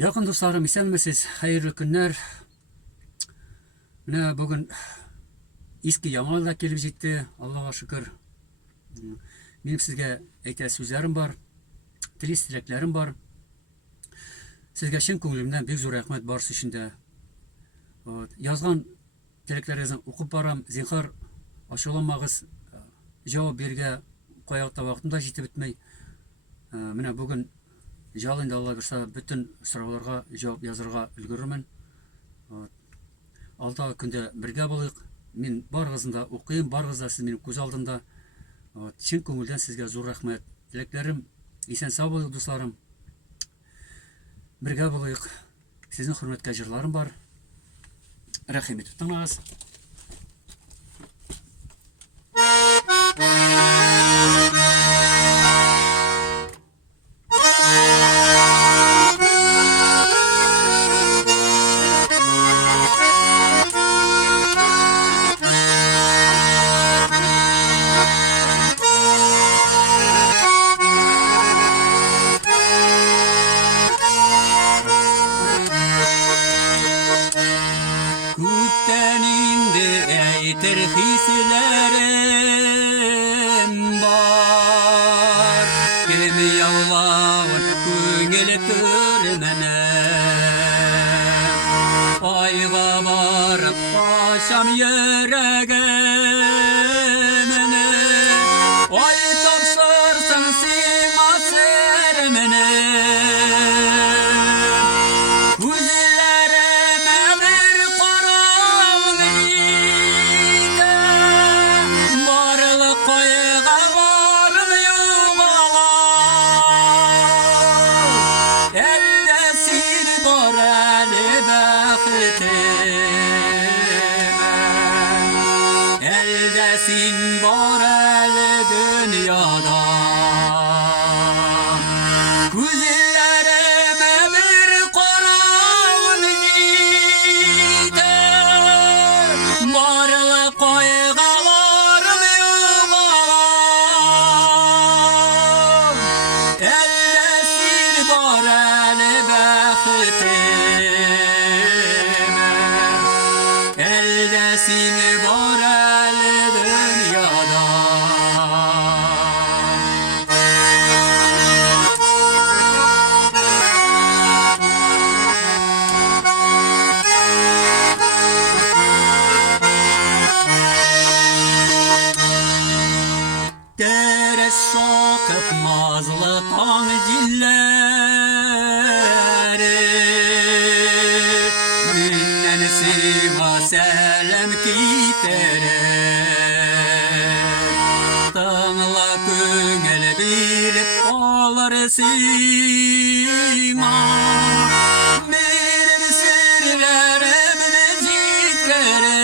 Yakın dostlarım, isenmesiz hayırlı günler. Bugün eski yamal da gelip jetti. Allah'a şükür. Benim sizge aytar sözlerim var. Dileklerim var. Sizge şen ko'nglimdan bek zo'r rahmat borish uchun yazgan tilaklaringizni o'qib boram. Zinhor oshig'lanmag'iz. Javob berga qo'yaqda vaqtimda jetib bitmay. Mana bugün Жалында Алла берсе, bütün сорауларга жауап язырга өлгөрөрмөн. Алда күндө бирге болойк. Мен барыгызын да окуйм, барыгыз да сиз менин көз алдымда. Чын көңүлдөн сизге зор рахмат. Тилектерим, исен сау болуңуз достарым. Бирге болойк. Сиздин хүрмөткө жырларым бар. Рахмет тыңдаңыз. Hislerim var, kimi yağlavan köngel türmene. Ayga barıp başam yüreğimene, ay tapşırsın sima sermene. Eldesin var el dünyada, güzellerime bir koran gider, barlı koygalarım yuvalar. Eldesin var el bekhtime, eldesin var şakıp mazlı tan cilleri, minnen siva selam kitere. Tağla köngel birip olar sima, benim sirlerim ciklere.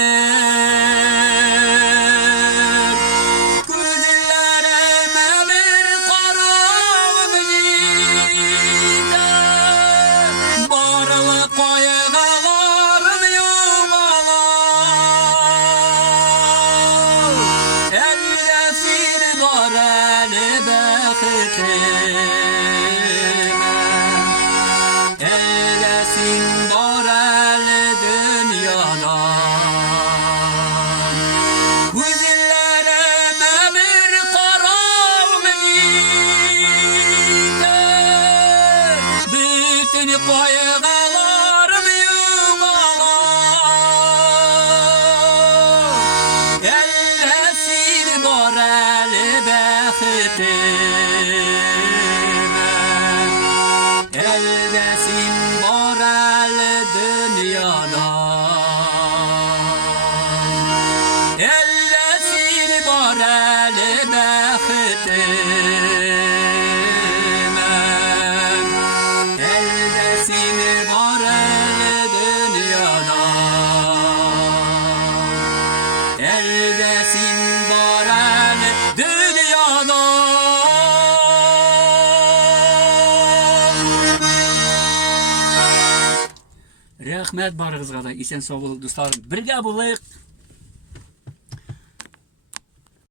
Eldesin var el dünyada, güzellerime bir karam gider, bütün kaygılarım yuvalar. Eldesin var el bekhtime, eldesin var el dünyada, eldesin var el bekhtime, eldesin var el dünyada, eldesin var el dünyada. Rahmet barıgızga da, isen sağ olun dostlarım. Birge bolayık.